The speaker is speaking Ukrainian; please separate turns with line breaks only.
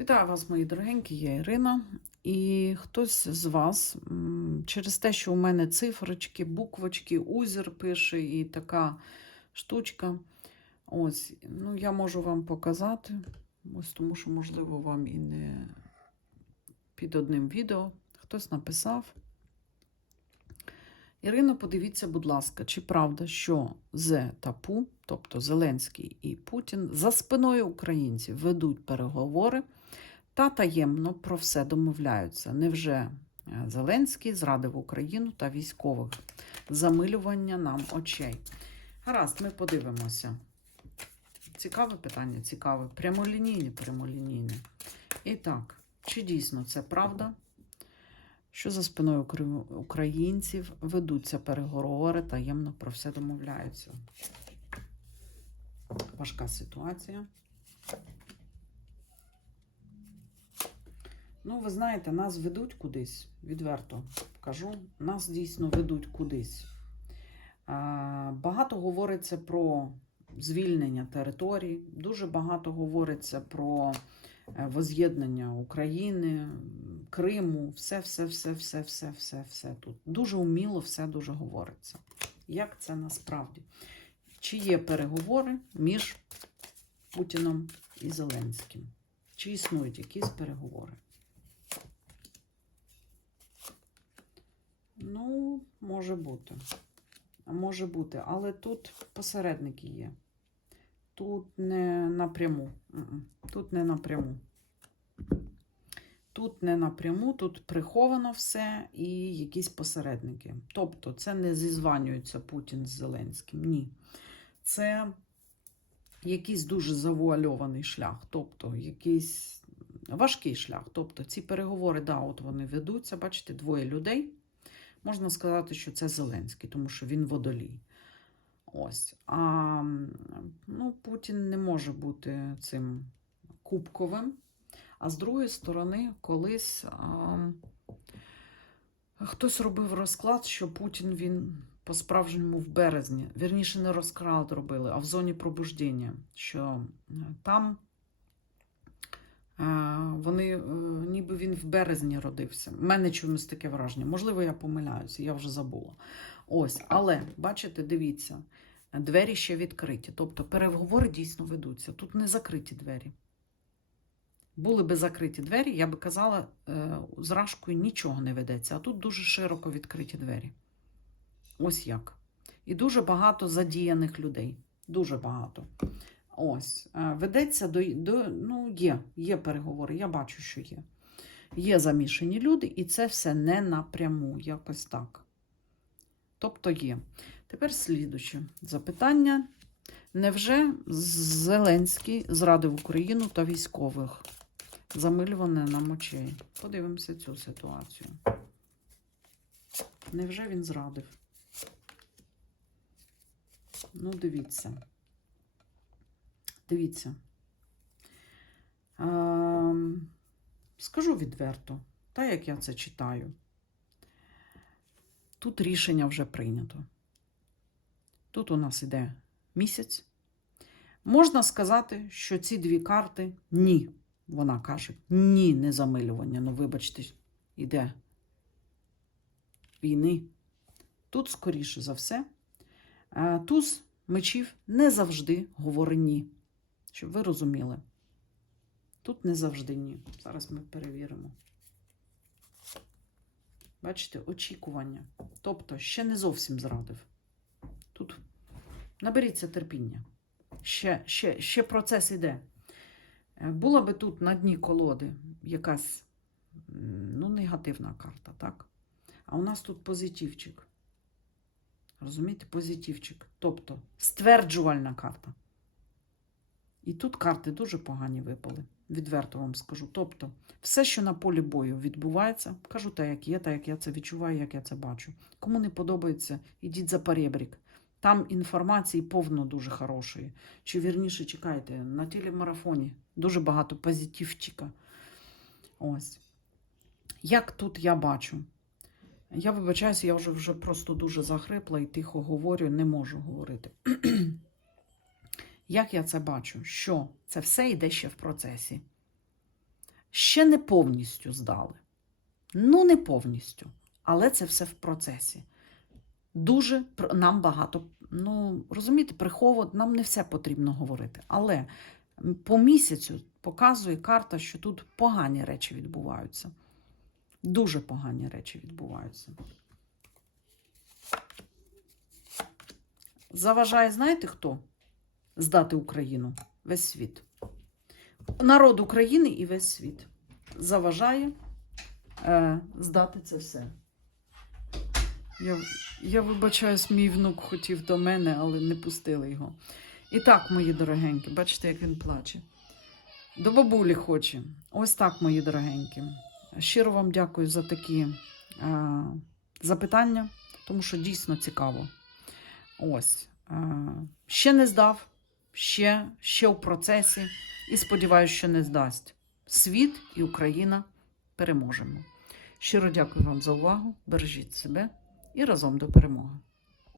Вітаю вас, мої дорогенькі, я Ірина. І хтось з вас через те, що у мене цифрочки, буквочки, узір пише і така штучка. Ось, ну, я можу вам показати. Ось тому що, можливо, вам і не під одним відео. Хтось написав. Ірино, подивіться, будь ласка, чи правда, що Зе та Пу, тобто Зеленський і Путін, за спиною українців ведуть переговори та таємно про все домовляються. Невже е, Зеленський зрадив Україну та військових? Замилювання нам очей. Гаразд, ми подивимося. Цікаве питання, цікаве. Прямолінійне, прямолінійне. І так, чи дійсно це правда? Що за спиною українців ведуться переговори, таємно про все домовляються? Важка ситуація. Ну, ви знаєте, нас ведуть кудись, відверто кажу, нас дійсно ведуть кудись. Багато говориться про звільнення територій, дуже багато говориться про е, воз'єднання України, Криму, все, все, все, все, все, все, все тут. Дуже уміло все дуже говориться. Як це насправді? Чи є переговори між Путіном і Зеленським? Чи існують якісь переговори? Ну, може бути. Може бути, але тут посередники є. Тут не напряму. Тут не напряму. Тут не напряму, тут приховано все і якісь посередники. Тобто, це не зізванюється Путін з Зеленським. Ні. Це якийсь дуже завуальований шлях, тобто якийсь важкий шлях. Тобто, ці переговори, да, от вони ведуться, бачите, двоє людей. Можна сказати, що це Зеленський, тому що він водолій. Ось. А ну, Путін не може бути цим кубковим. А з другої сторони, колись а, хтось робив розклад, що Путін він по-справжньому в березні, вірніше, не розклад робили, а в зоні пробуждення, що там е, вони, е, ніби він в березні родився. У мене чомусь таке враження. Можливо, я помиляюся, я вже забула. Ось, але бачите, дивіться, двері ще відкриті. Тобто переговори дійсно ведуться. Тут не закриті двері. Були би закриті двері, я би казала, е, з Рашкою нічого не ведеться, а тут дуже широко відкриті двері. Ось як. І дуже багато задіяних людей. Дуже багато. Ось. Е, Ведеться до, до ну, є, є переговори, я бачу, що є. Є замішані люди, і це все не напряму, якось так. Тобто є. Тепер слідуче запитання. Невже Зеленський зрадив Україну та військових? Замилюване нам очей. Подивимося цю ситуацію. Невже він зрадив? Ну, дивіться. Дивіться. А, скажу відверто, так як я це читаю. Тут рішення вже прийнято. Тут у нас іде місяць. Можна сказати, що ці дві карти ні. Вона каже, ні, не замилювання. Ну, вибачте, іде війни. Тут, скоріше за все, е, туз мечів не завжди говорить ні. Щоб ви розуміли. Тут не завжди ні. Зараз ми перевіримо. Бачите, очікування. Тобто, ще не зовсім зрадив. Тут наберіться терпіння. Ще, ще, ще процес іде. Е, Була би тут на дні колоди якась ну, негативна карта, так? А у нас тут позитивчик. Розумієте, позитивчик. Тобто стверджувальна карта. І тут карти дуже погані випали. Відверто вам скажу. Тобто, все, що на полі бою відбувається, кажу так, як є, так як я це відчуваю, як я це бачу. Кому не подобається, ідіть за перебрік. Там інформації повно дуже хорошої. Чи вірніше чекайте, на телемарафоні дуже багато позитивчика. Ось. Як тут я бачу? Я вибачаюся, я вже, вже просто дуже захрипла і тихо говорю, не можу говорити. Як я це бачу? Що це все йде ще в процесі. ще не повністю здали. Ну, не повністю. Але це все в процесі. Дуже нам багато, ну, розумієте, приховувати, нам не все потрібно говорити. Але по місяцю показує карта, що тут погані речі відбуваються. Дуже погані речі відбуваються. Заважає, знаєте хто? Здати Україну. Весь світ. Народ України і весь світ. Заважає е, здати це все. Я, я вибачаюсь, мій внук хотів до мене, але не пустили його. І так, мої дорогенькі, бачите, як він плаче. До бабулі хоче. Ось так, мої дорогенькі. Щиро вам дякую за такі е, запитання, тому що дійсно цікаво. Ось. Е, ще не здав, ще, ще в процесі, і сподіваюся, що не здасть. Світ і Україна переможемо. Щиро дякую вам за увагу. Бережіть себе і разом до перемоги.